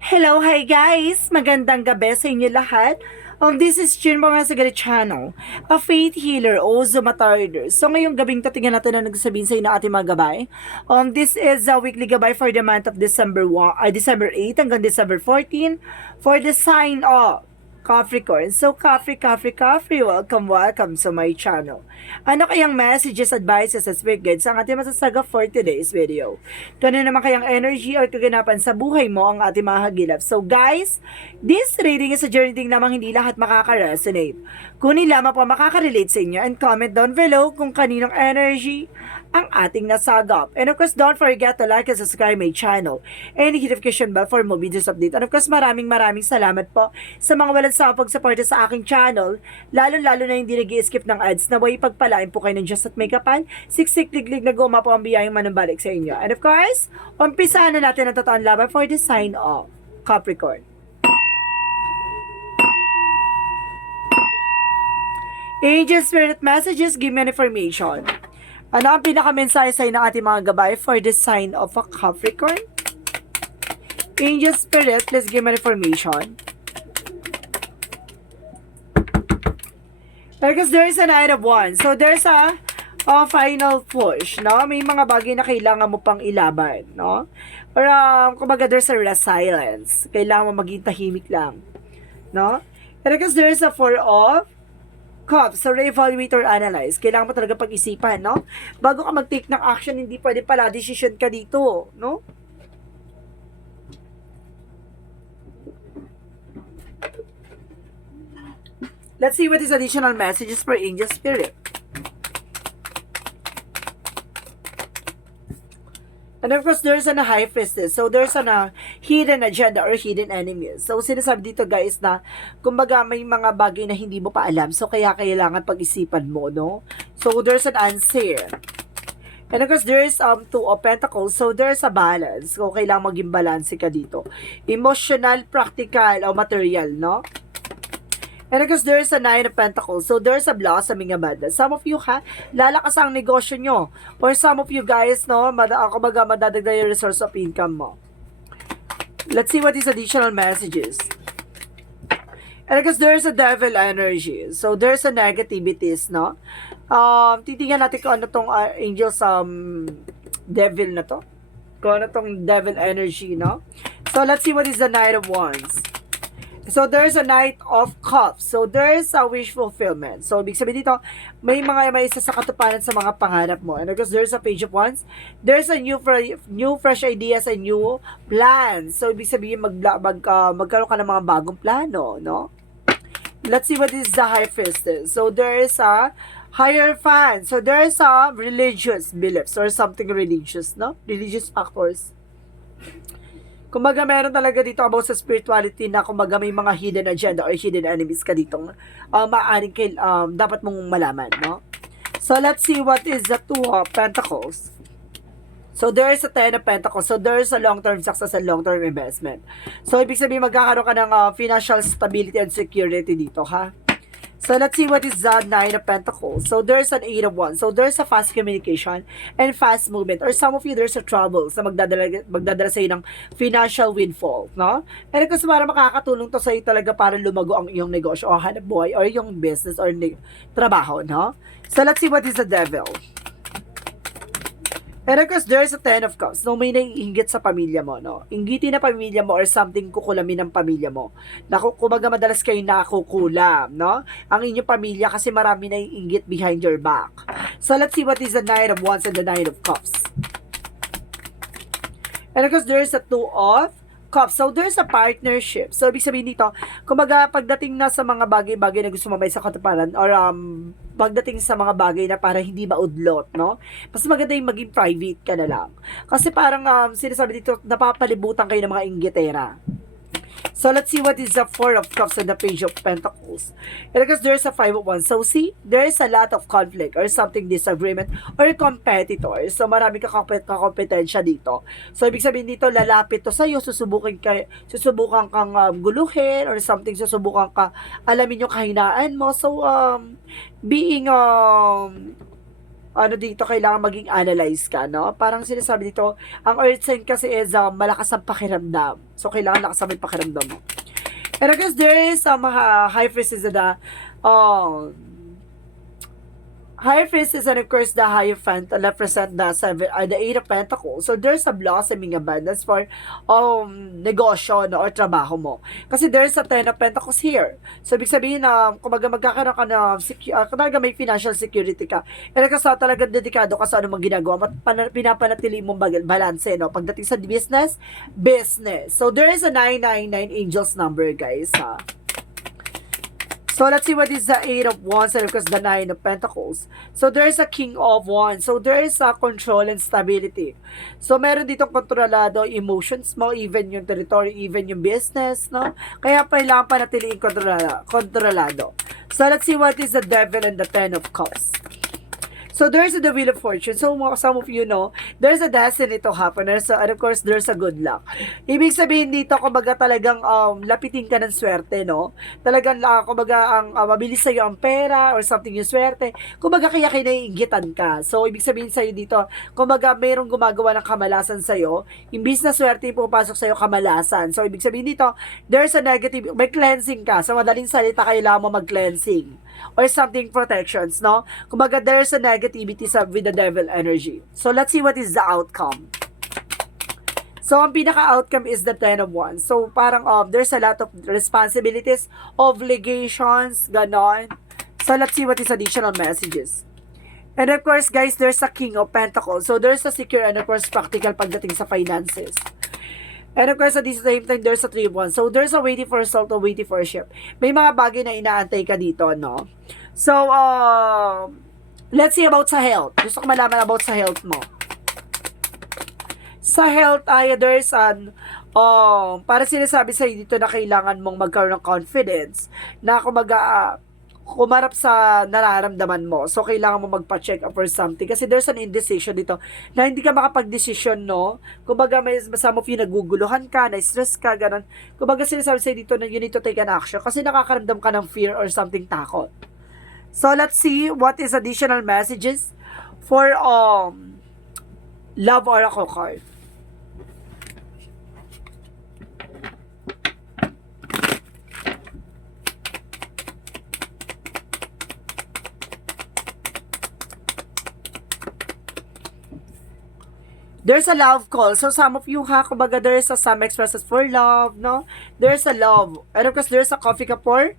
Hello, hi guys! Magandang gabi sa inyo lahat. This is Chin mga sa channel, a faith healer o Zumatarder. So ngayong gabing tatingnan natin na nagsasabihin sa inyo na ating mga gabay. This is a weekly gabay for the month of December 8 hanggang December 14 for the sign of Capricorn. So, Capri, welcome sa my channel. Ano kayang messages, advices, at spirit guides ang ating masasaga for today's video? Ito na naman kayang energy or kaganapan sa buhay mo ang ating mga hagilap. So, guys, this reading is a journey din namang hindi lahat makaka-resonate. Kunin lamang po makaka-relate sa inyo and comment down below kung kaninong energy ang ating nasagap. And of course, don't forget to like and subscribe my channel and hit notification bell for more videos update. And of course, maraming salamat po sa mga walang sa pag-suporta sa aking channel, lalo na hindi nag-i-skip ng ads na way pagpalain po kayo ng Diyos at may kapal, siksik-liglig na guma po ang biyayang manumbalik sa inyo. And of course, umpisahan na natin ang totoong laban for the sign of Capricorn. Angel Spirit Messages, give me an information. Ano ang pinaka-mensahe sa ng ating mga gabay for the sign of a Capricorn? Angel Spirit, please give me information. Because there is a Knight of Wands. So, there's a final push, no? May mga bagay na kailangan mo pang ilaban, no? Or, kumbaga, there's a silence. Kailangan mo maging tahimik lang, no? And because there is a Four of Cups. So, re-evaluate or analyze. Kailangan mo talaga pag-isipan, no? Bago ka mag-take ng action, hindi pwede pala decision ka dito, no? Let's see what is additional messages for Angel Spirit. And of course, there's a High Priestess. So, there's a hidden agenda or hidden enemies. So, sinasabi dito guys na, kumbaga may mga bagay na hindi mo pa alam. So, kaya kailangan pag-isipan mo, no? So, there's an answer. And of course, there's Two of Pentacles. So, there's a balance. So, kailangan maging balance ka dito. Emotional, practical, o material, no? And of course, there's a Nine of Pentacles. So, there's a blossoming abundance. Some of you, lalakas ang negosyo nyo. Or some of you guys, no, kumbaga, madadagdag yung resource of income mo. Let's see what is additional messages. And of course, there's a devil energy. So, there's a negativities, no? Titingnan natin kung ano tong angels, devil na to. Kung ano tong devil energy, no? So, let's see what is the Knight of Wands. So, there's a Knight of Cups. So, there's a wish fulfillment. So, ibig sabihin dito, may isa sa katuparan sa mga pangarap mo. And because there's a Page of Wands, there's a new fresh ideas and new plans. So, ibig sabihin, magkaroon ka ng mga bagong plano, no? Let's see what is the High Priestess. So, there's a Hierophant. So, there's a religious beliefs or something religious, no? Religious factors. Kumbaga, meron talaga dito about sa spirituality na kumbaga may mga hidden agenda or hidden enemies ka dito maaaring dapat mong malaman, no? So, let's see what is the Two of Pentacles. So, there is a Ten of Pentacles. So, there is a long-term success and long-term investment. So, ibig sabihin, magkakaroon ka ng financial stability and security dito, ha? So, let's see what is the Nine of Pentacles. So, there's an Eight of Wands. So, there's a fast communication and fast movement. Or some of you, there's a troubles na magdadala sa iyo ng financial windfall, no? And kasi para makakatulong to sa iyo talaga para lumago ang iyong negosyo o hanap buhay or yung business or trabaho, no? So, let's see what is the Devil. And of course, there's a Ten of Cups. No, may naiinggit sa pamilya mo, no? Inggitin na pamilya mo or something kukulamin ng pamilya mo. Kumbaga madalas kayo nakukulam, no? Ang inyong pamilya kasi marami naiinggit behind your back. So, let's see what is the Nine of Wands and the Nine of Cups. And of course, there's a Two of Cups. So, there's a partnership. So, ibig sabihin dito, kumbaga, pagdating na sa mga bagay-bagay na gusto mo may sa katuparan or pagdating sa mga bagay na para hindi maudlot, no? Mas maganda yung maging private ka na lang. Kasi parang sinasabi dito, napapalibutan kayo ng mga inggitera. So, let's see what is the Four of Cups and the Page of Pentacles. And because there's a Five of Wands. So, see, there's a lot of conflict or something disagreement or competitors. So, marami kakompetensya dito. So, ibig sabihin dito, lalapit to sa'yo, susubukan kang guluhin or something, susubukan ka, alamin yung kahinaan mo. So, being ano dito, kailangan maging analyze ka, no? Parang sinasabi dito, ang earth sign kasi is malakas ang pakiramdam. So, kailangan lakas ang pakiramdam mo. And I guess there is some high priestess na High priestess and of course the Hierophant represent the Eight of Pentacles. So there's a blossoming abundance for negosyo, no, or trabaho mo. Kasi there's a Ten of Pentacles here. So ibig sabihin na kumbaga magkakaroon ka na talaga may financial security ka. And kasi talaga dedikado ka sa anumang ginagawa, pinapanatili mong balance, no, pagdating sa business. So there is a 999 angels number, guys, ha. So, let's see what is the Eight of Wands and of course the Nine of Pentacles. So, there is a King of Wands. So, there is a control and stability. So, meron ditong kontrolado emotions mo, even yung territory, even yung business, no? Kaya kailangan pa natiliin kontrolado. So, let's see what is the Devil and the Ten of Cups. So, there's the Wheel of Fortune. So, some of you know, there's a destiny to happen. And of course, there's a good luck. Ibig sabihin dito, kumbaga talagang lapitin ka ng swerte, no? Talagang, kumbaga, mabilis sa'yo ang pera or something yung swerte. Kumbaga, kaya kinaiingitan ka. So, ibig sabihin sa'yo dito, kumbaga, mayroong gumagawa ng kamalasan sa'yo. Imbis na swerte yung pupasok sa'yo, kamalasan. So, ibig sabihin dito, there's a negative, may cleansing ka. Sa madaling salita, kailangan mo mag-cleansing. Or something protections, no? Kumbaga, there's a negativity with the devil energy. So, let's see what is the outcome. So, ang pinaka-outcome is the Ten of Wands. So, parang there's a lot of responsibilities, obligations, ganon. So, let's see what is additional messages. And of course, guys, there's a King of Pentacles. So, there's a secure and of course, practical pagdating sa finances. And of course, at the same time, there's a Three of Wands. So, there's a waiting for a result or waiting for a ship. May mga bagay na inaantay ka dito, no? So, let's see about sa health. Gusto ko malaman about sa health mo. Sa health, there's an, para sinasabi sa'yo dito na kailangan mong magkaroon ng confidence na kumaga, kumarap sa nararamdaman mo. So, kailangan mo magpa-check up or something. Kasi there's an indecision dito na hindi ka makapag-decision, no? Kumbaga, may some of you naguguluhan ka, na-stress ka, ganun. Kumbaga, sinasabi sa'yo dito na you need to take an action kasi nakakaramdam ka ng fear or something, takot. So, let's see what is additional messages for Love Oracle card. There's a love call. So, some of you kumbaga, there's some expresses for love, no? There's a love. And of course, there's a coffee cup for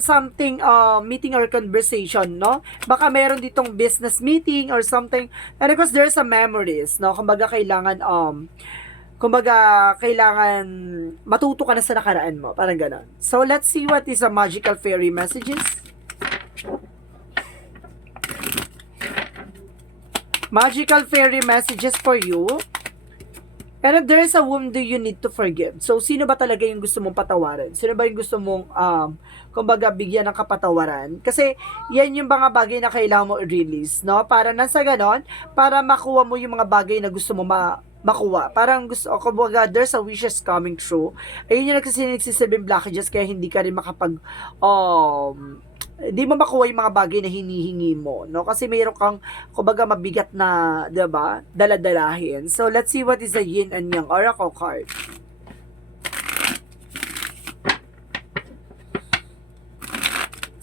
something, meeting or conversation, no? Baka meron ditong business meeting or something. And of course, there's a memories, no? Kumbaga, kailangan matuto ka na sa nakaraan mo. Parang ganon. So, let's see what is a magical fairy messages. Magical fairy messages for you. And if there is a whom do you need to forgive? So, sino ba talaga yung gusto mong patawarin? Sino ba yung gusto mong, kumbaga, bigyan ng kapatawaran? Kasi, yan yung mga bagay na kailangan mo i-release, no? Para nasa ganon, para makuha mo yung mga bagay na gusto mo makuha. Parang gusto, kumbaga, there's a wishes coming true. Ayun yung nagsisibing blockages, kaya hindi ka rin hindi mo makuha yung mga bagay na hinihingi mo, no? Kasi mayroon kang, kumbaga, mabigat na, diba, daladalahin. So, let's see what is the Yin and Yang Oracle card.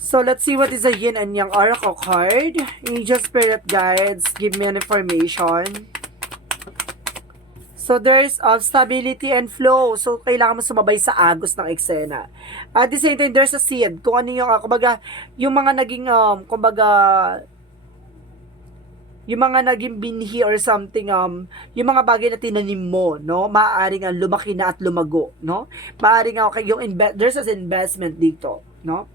So, let's see what is the Yin and Yang Oracle card. Angel Spirit Guides, give me an information. So, there's stability and flow. So, kailangan mo sumabay sa agos ng eksena. At the same time, there's a seed. Kung ano yung, kumbaga, yung mga naging, yung mga naging binhi or something, yung mga bagay na tinanim mo, no? Maaaring lumaki na at lumago, no? Maaaring yung there's an investment dito, no?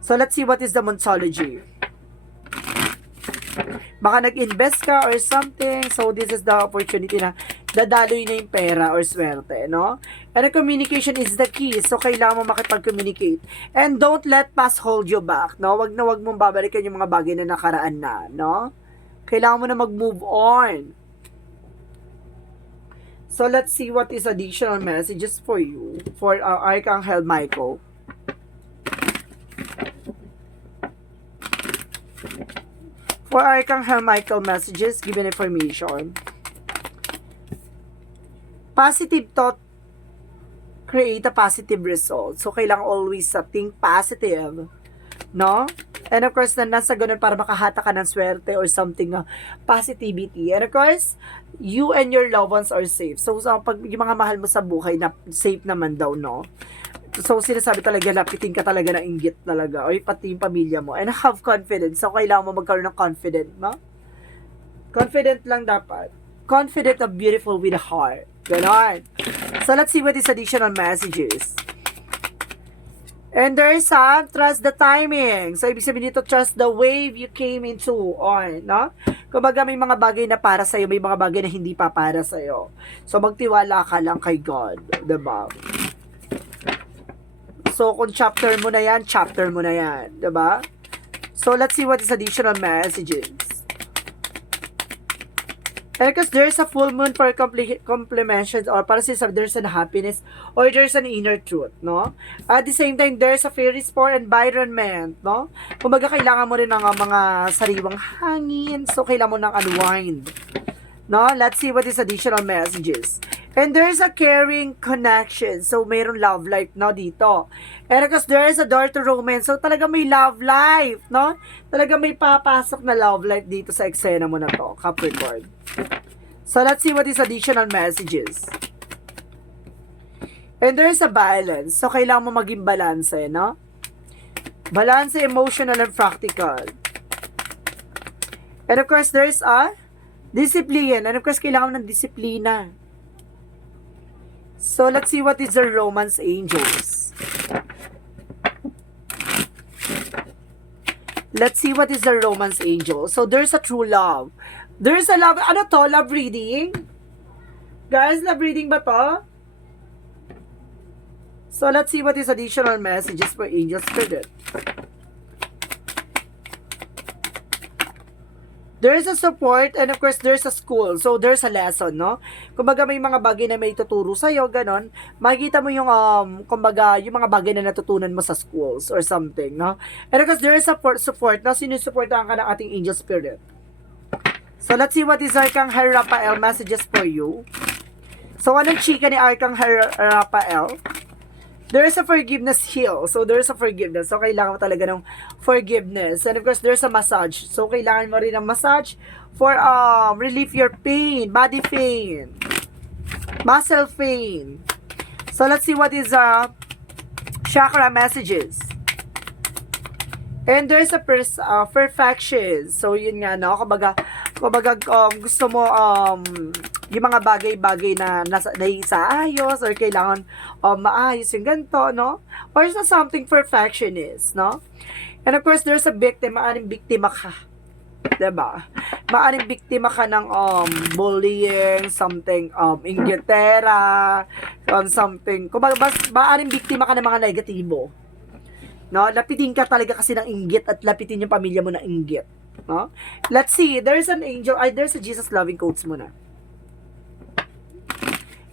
So, let's see what is the Monsology. Baka nag-invest ka or something. So, this is the opportunity na dadaloy na yung pera or swerte, no? And the communication is the key. So, kailangan mo makipag-communicate. And don't let past hold you back, no? Wag mong babalikan yung mga bagay na nakaraan na, no? Kailangan mo na mag-move on. So, let's see what is additional messages for you, for Archangel Michael. For Archangel Michael messages, given information. Positive thought create a positive result. So, kailangan always think positive. No? And of course, nasa ganun para makahata ka ng swerte or something positivity. And of course, you and your loved ones are safe. So, pag yung mga mahal mo sa buhay, na safe naman daw, no? So, sinasabi talaga, lapitin ka talaga ng inggit talaga. O pati yung pamilya mo. And have confidence. So, kailangan mo magkaroon ng confident, no? Confident lang dapat. Confident and beautiful with a heart. Ganon. So, let's see what is additional messages. And there is trust the timing. So, ibig sabihin dito, trust the wave you came into. Or, no? Kumbaga, may mga bagay na para sa'yo, may mga bagay na hindi pa para sa'yo. So, magtiwala ka lang kay God. Diba? So, kung chapter mo na yan, chapter mo na yan. Diba? So, let's see what is additional messages. And because there's a full moon for complementation or para sa there's an happiness or there's an inner truth, no? At the same time, there's a fairy sport environment, no? Kumbaga, kailangan mo rin ng mga sariwang hangin. So, kailangan mo ng unwind. No? Let's see what is additional messages. And there's a caring connection. So, mayroong love life, no, dito. And because there is a door to romance. So, talaga may love life, no? Talaga may papasok na love life dito sa eksena mo na to, Capricorn. So, let's see what is additional messages. And there's a balance. So, kailangan mo maging balance, no? Balance, emotional and practical. And of course, there's a discipline. And of course, kailangan mo ng disiplina. So, let's see what is the romance angels. Let's see what is the romance angel. So, there's a true love. There's a love. Ano to? Love reading? Guys, love reading ba to? So, let's see what is additional messages for angel spirit. There's a support and of course there's a school. So there's a lesson, no? Kumbaga may mga bagay na may tuturo sa iyo, ganon. Makikita mo yung kumbaga yung mga bagay na natutunan mo sa schools or something, no? And of course there is a support, no? Sinusuportahan ka ng ating angel spirit. So let's see what is Archangel Raphael messages for you. So anong chika ni Archangel Raphael? There's a forgiveness heal. So, there's a forgiveness. So, kailangan mo talaga ng forgiveness. And of course, there's a massage. So, kailangan mo rin ng massage for relieve your pain, body pain, muscle pain. So, let's see what is chakra messages. And there's a perfection. So, yun nga, no? Kumbaga gusto mo, yung mga bagay-bagay na naisaayos or kailangan maayos yung ganito, no? Or sa something perfectionist, no? And of course, there's a victim. Maaring biktima ka. Diba? Maaring biktima ka ng bullying, something, inggitera, something. Kung maaring biktima ka ng mga negatibo. No? Lapitin ka talaga kasi ng inggit at lapitin yung pamilya mo ng inggit. No? Let's see. There's an angel. There's a Jesus loving quotes muna.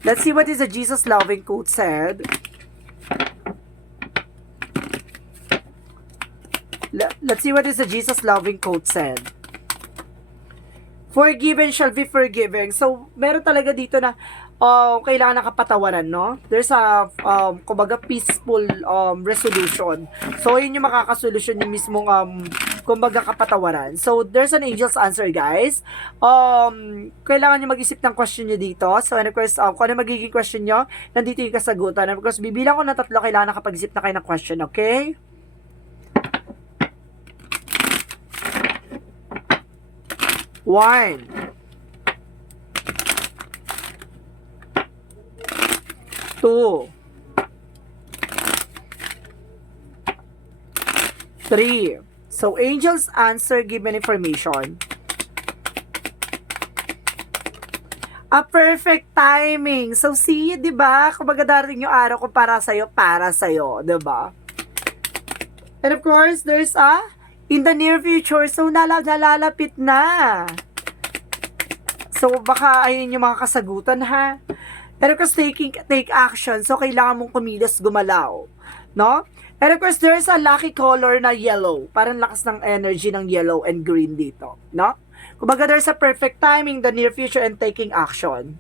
Let's see what is the Jesus loving quote said. Let's see what is the Jesus loving quote said. Forgiven shall be forgiven. So, meron talaga dito na kailangan nakapatawaran, no? There's a kumbaga peaceful resolution. So, yun yung makakasolusyon yung mismong kumbaga kapatawaran. So, there's an angel's answer, guys. Kailangan nyo mag-isip ng question nyo dito. So, and of course, kung ano magiging question nyo, nandito yung kasagutan. And of course, bibilang ko na 3, kailangan nakapag-isip na kayo ng question, okay? One. 2. 3. So, angels answer given information. A perfect timing. So, see, di ba? Kumbaga darating yung araw ko para sa'yo, di ba? And of course, there's in the near future. So, nalalapit na. So, baka ayun yung mga kasagutan, ha? And of course, take action. So, kailangan mong kumilos, gumalaw. No? And of course, there's a lucky color na yellow. Parang lakas ng energy ng yellow and green dito, no? Kumbaga, there's a perfect timing, the near future, and taking action.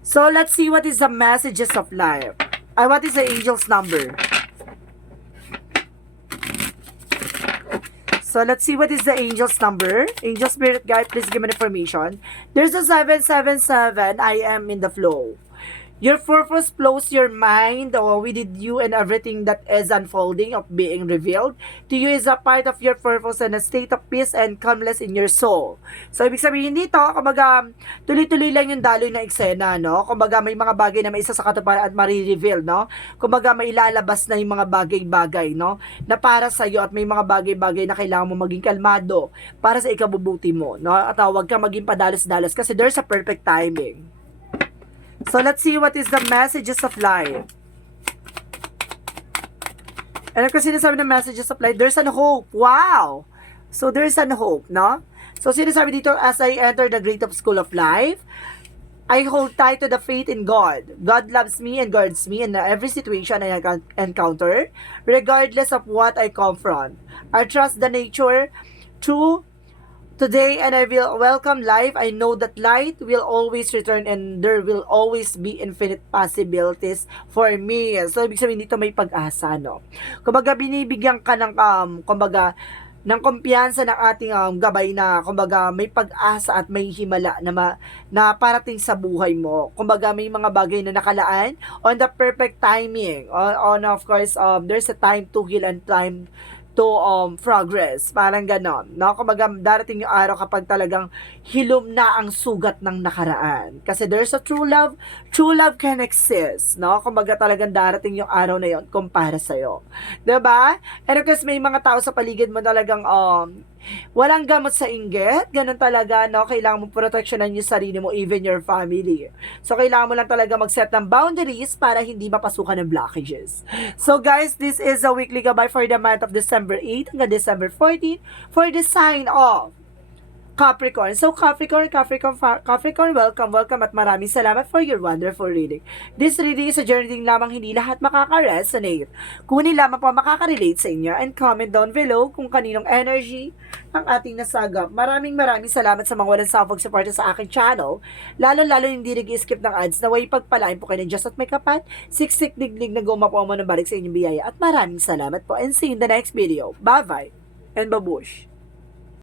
So, let's see what is the messages of life. What is the angel's number? So, let's see what is the angel's number. Angel Spirit Guide, please give me information. There's a 777. I am in the flow. Your purpose flows your mind within you, and everything that is unfolding of being revealed to you is a part of your purpose and a state of peace and calmness in your soul. So, ibig sabihin dito, kumbaga, tuloy-tuloy lang yung daloy na eksena, no? Kumbaga, may mga bagay na may isa sa katuparan at marireveal, no? Kumbaga, may ilalabas na yung mga bagay-bagay, no? Na para sa'yo, at may mga bagay-bagay na kailangan mo maging kalmado para sa ikabubuti mo, no? At huwag ka maging padalos-dalos kasi there's a perfect timing. So, let's see what is the messages of life. And kasi sinasabi ng messages of life, there's an hope. Wow! So, there's an hope, no? So, sinasabi dito, as I enter the great school of life, I hold tight to the faith in God. God loves me and guards me in every situation I encounter, regardless of what I confront. I trust the nature true today, and I will welcome life. I know that light will always return and there will always be infinite possibilities for me. So, ibig sabihin dito may pag-asa, no? Kumbaga, binibigyan ka ng, ng kumpiyansa ng ating gabay na, kumbaga, may pag-asa at may himala na parating sa buhay mo. Kumbaga, may mga bagay na nakalaan on the perfect timing. On of course, there's a time to heal and time to progress. Parang ganon, no? Kumbaga, darating yung araw kapag talagang hilom na ang sugat ng nakaraan. Kasi there's a true love can exist, no? Kumbaga, talagang darating yung araw na yon kumpara sa'yo. Diba? And of course, may mga tao sa paligid mo talagang walang gamot sa inggit. Ganun talaga, no? Kailangan mo proteksyonan yung sarili mo, even your family. So, kailangan mo lang talaga mag-set ng boundaries para hindi mapasukan ng blockages. So, guys, this is a weekly gabay for the month of December 8 hanggang December 14 for the sign of Capricorn. So, Capricorn, welcome at maraming salamat for your wonderful reading. This reading is a journey lamang, hindi lahat makaka-resonate. Kunin lamang po makaka-relate sa inyo and comment down below kung kaninong energy ang ating nasagap. Maraming salamat sa mga walang sawang pag-suporta sa aking channel. Lalo hindi nag-skip ng ads. Naway pagpalain po kayo ng Diyos at may kapat. Siksik diglig na gumapo mo ng balik sa inyong biyaya. At maraming salamat po and see you in the next video. Bye-bye and babush!